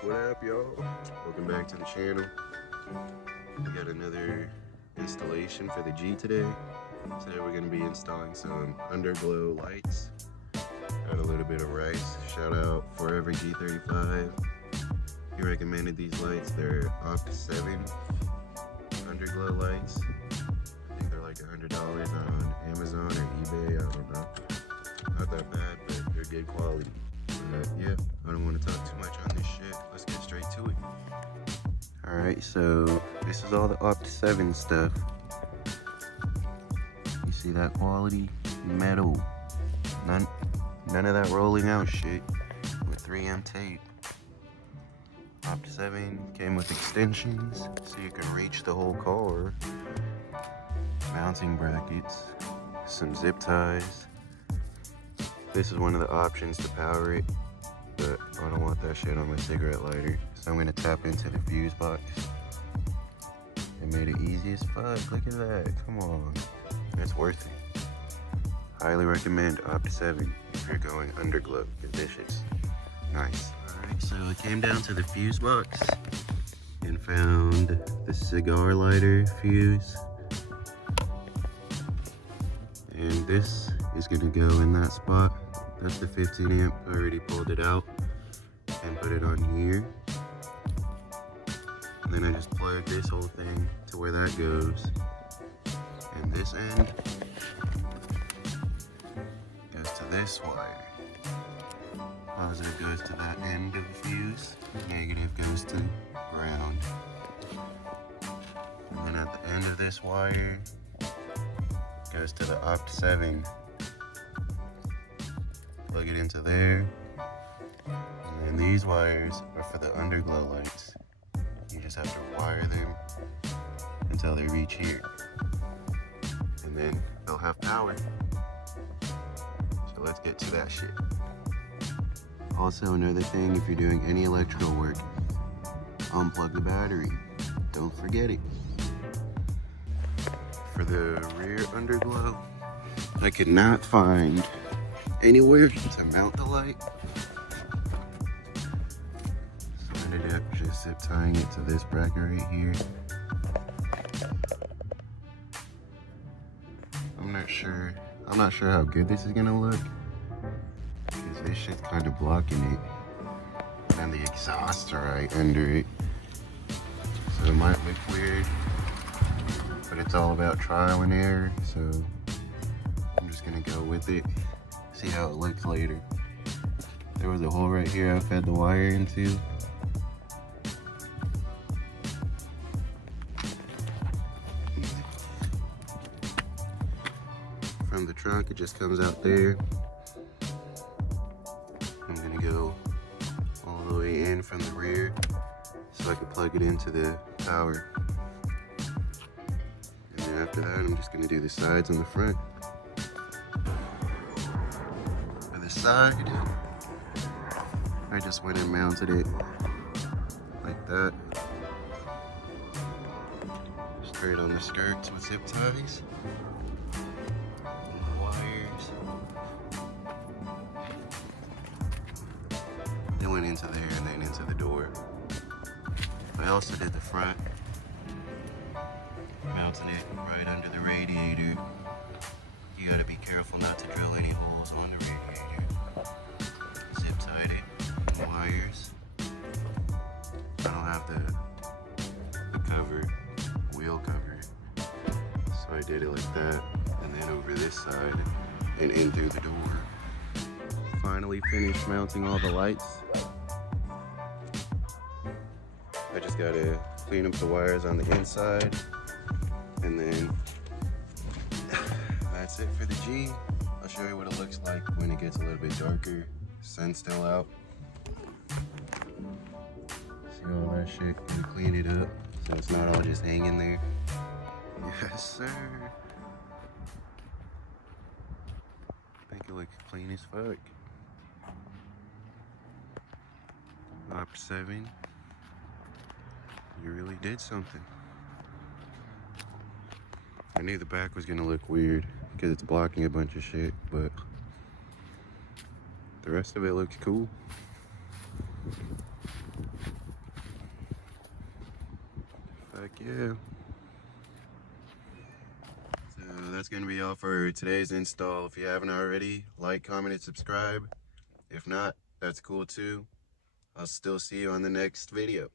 What up, y'all? Welcome back to the channel. We got another installation for the G today. Today we're going to be installing some Underglow lights. Got a little bit of rice. Shout out Forever G35. He recommended these lights. They're Opt 7 Underglow lights. I think they're like $100 on Amazon or eBay. I don't know. Not that bad, but they're good quality. Yeah, I don't want to talk too much on this shit. Let's get straight to it. Alright, so this is all the Opt 7 stuff. You see that quality? Metal. None of that rolling out shit with 3M tape. Opt 7 came with extensions so you can reach the whole car. Mounting brackets, some zip ties. This is one of the options to power it, but I don't want that shit on my cigarette lighter. So I'm gonna tap into the fuse box. It made it easy as fuck. Look at that. Come on. That's worth it. Highly recommend Opt 7 if you're going Underglow. This shit's nice. Alright, so I came down to the fuse box and found the cigar lighter fuse. And this is gonna go in that spot. That's the 15 amp. I already pulled it out and put it on here. And then I just plug this whole thing to where that goes. And this end goes to this wire. Positive goes to that end of the fuse. Negative goes to ground. And then at the end of this wire goes to the Opt 7. Plug it into there. And then these wires are for the Underglow lights. You just have to wire them until they reach here. And then they'll have power. So let's get to that shit. Also, another thing, if you're doing any electrical work, unplug the battery. Don't forget it. For the rear Underglow, I could not find anywhere to mount the light. So I ended up just zip tying it to this bracket right here. I'm not sure how good this is gonna look, because this shit's kind of blocking it. And the exhaust are right under it. So it might look weird, but it's all about trial and error, so I'm just gonna go with it, see how it looks later. There was a hole right here I fed the wire into. From the trunk, it just comes out there. I'm gonna go all the way in from the rear so I can plug it into the power. And then after that, I'm just gonna do the sides and the front. For the side, I just went and mounted it like that. Straight on the skirts with zip ties. And the wires. They went into there and then into the door. I also did the front, mounting it right under the radiator. You gotta be careful not to drill any holes on the radiator. Zip tied it, and wires. I don't have the cover, wheel cover, so I did it like that, and then over this side and in through the door. Finally finished mounting all the lights. I just gotta clean up the wires on the inside, and then that's it for the G. I'll show you what it looks like when it gets a little bit darker. Sun's still out. See all that shit? Gonna clean it up so it's not all just hanging there. Yes, sir. Make it look clean as fuck. Opt 7. You really did something. I knew the back was gonna look weird because it's blocking a bunch of shit, but the rest of it looks cool. Heck yeah. So that's going to be all for today's install. If you haven't already, like, comment, and subscribe. If not, that's cool too. I'll still see you on the next video.